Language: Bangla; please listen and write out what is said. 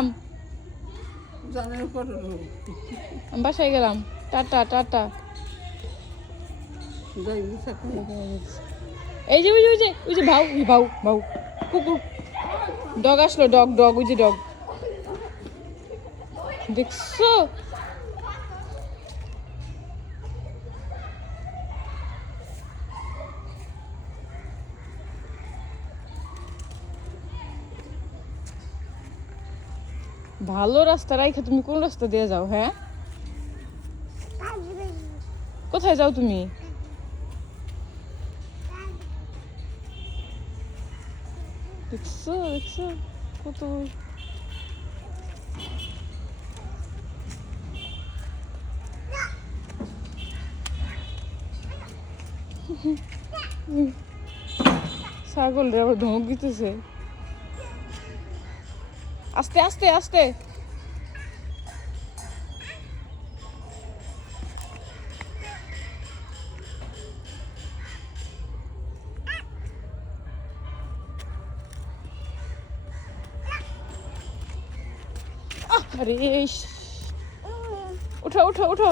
আমি বাসায় গেলাম। Tata tata. এই যে ওই যে ভাউ ভাউ ভাউ কুকুর ডগ আসলো, ডগ ডগ ওই যে ডগ দেখছো? ভালো রাস্তা রাইখা তুমি কোন রাস্তা দিয়ে যাও? হ্যাঁ, কোথায় যাও তুমি? দেখছো দেখছো কত ছাগল রে আবার ধমক দিতেছে। আস্তে আস্তে আস্তে। আরে উঠো উঠো উঠো।